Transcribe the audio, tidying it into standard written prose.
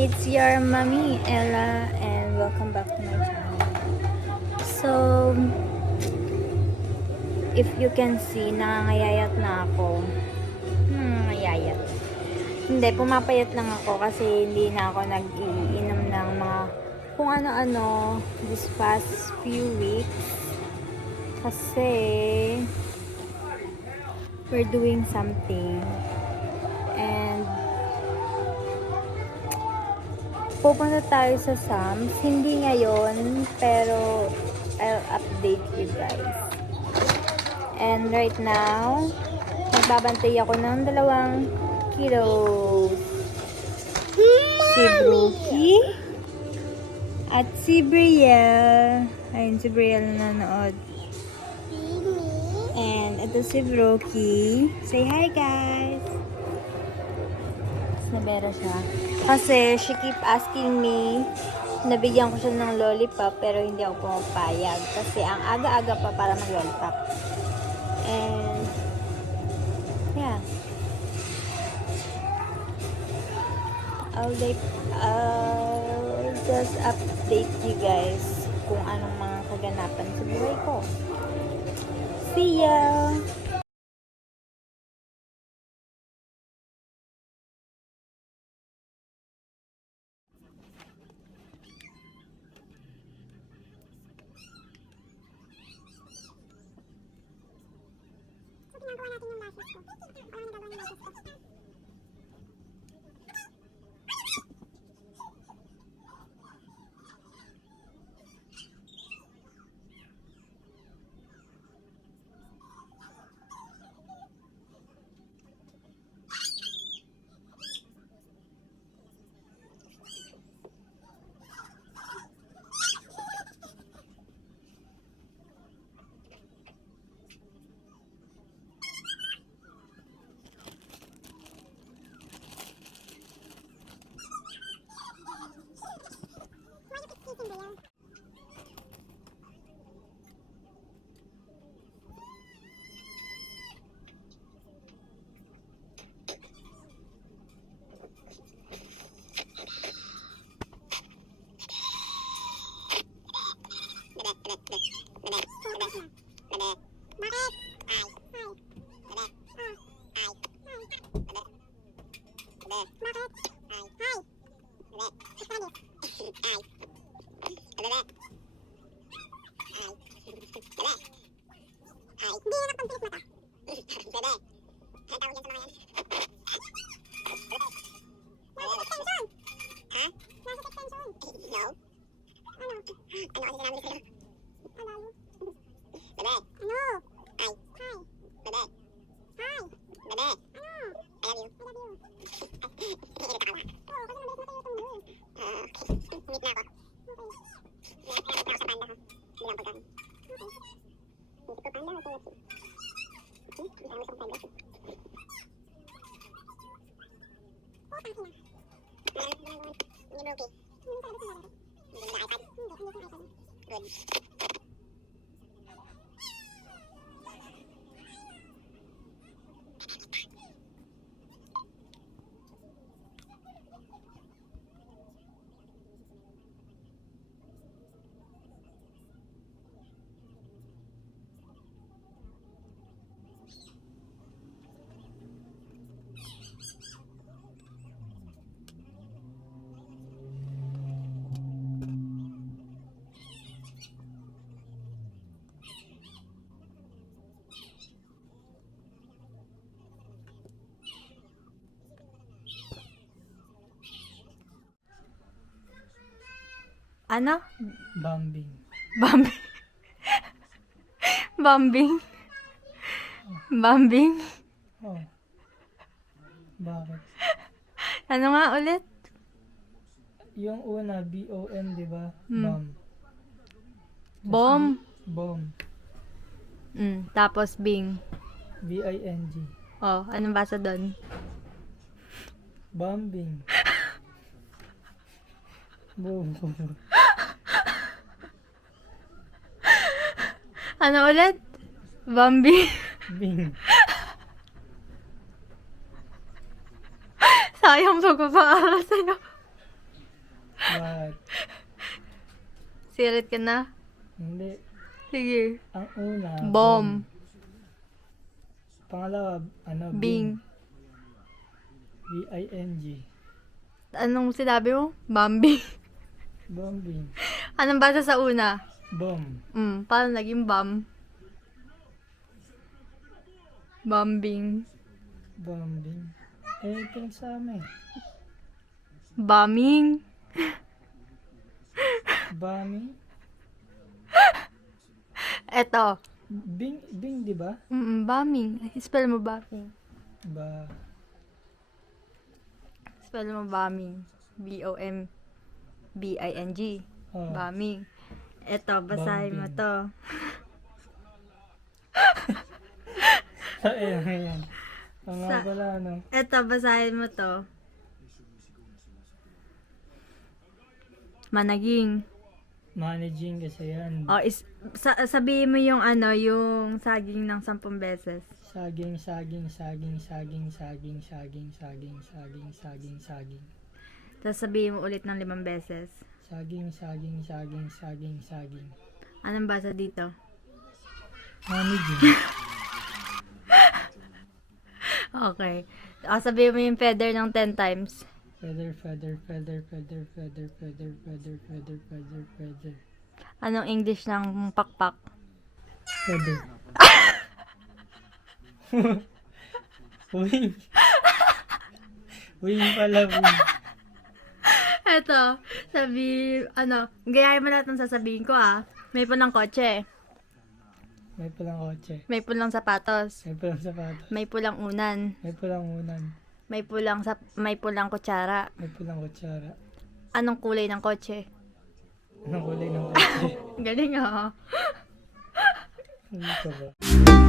It's your mommy Ella and welcome back to my channel. So, if you can see, nangangayayat na ako. Ngayayat. Hindi, pumapayat lang ako kasi hindi na ako nag-iinom ng mga kung ano-ano this past few weeks. Kasi we're doing something. And pupunta tayo sa Sam's. Hindi ngayon, pero I'll update you guys. And right now, nagbabantay ako ng 2 kilos. Si Brookie at si Brielle. Ayun, si Brielle nanonood. And ito si Brookie. Say hi, guys! Nabera siya. Kasi she keep asking me, nabigyan ko siya ng lollipop pero hindi ako pumapayag. Kasi ang aga-aga pa para mag-lollipop. And, yeah. I'll just update you guys kung anong mga kaganapan sa buhay ko. See ya! Ano? Bambing. Bambing. Bambing. Bambing. Oh. Bakit? Ano nga ulit? Yung una, B-O-M, di ba? Hmm. Bomb. Bomb. Bomb. Tapos Bing. B-I-N-G. Oh, anong basa doon? Bambing. Boom. Ano ulit? Bambi. Bing. Sayang pagpapaaral sa'yo. What? Sirit ka na? Hindi. Sige. Ang una, Bomb. Pangalawa, ano? Bing. B-I-N-G. Anong sinabi mo? Bambi. Bombing. Anong basa sa una? Bomb. Paano naging bam? Bombing. Bombing. Eh, pinagsama eh. Bombing. Bombing. Eto. Bing, di ba? Bombing. Spell mo bombing. Ba. Spell mo bombing. B-O-M-B-I-N-G. Oh. Bombing. Eto, basahin mo Bombing. to. Ayan, ayan. Ang nga Sa- pala, ano? Eto, basahin mo to. Managing. Managing kasi yan. O, sabihin mo yung ano, yung saging ng 10 beses. Saging, saging, saging, saging, saging, saging, saging, saging, saging, saging. Tapos sabihin mo ulit ng 5 beses. Saging, saging, saging, saging, saging. Anong basa dito? Managing. Okay. O, sabihin mo yung feather ng 10 times. Feather, feather, feather, feather, feather, feather, feather, feather, feather, feather. Anong English ng pakpak? Feather. Wing. Wing pala, wing. Eto, gayahin mo lahat ng sasabihin ko May pulang kotse, May pulang kotse. may pulang sapatos, May pulang sapatos. may pulang unan, May pulang unan. may pulang kutsara. May pulang kutsara. Anong kulay ng kotse? Anong kulay ng kotse? Galing Hindi ka ba?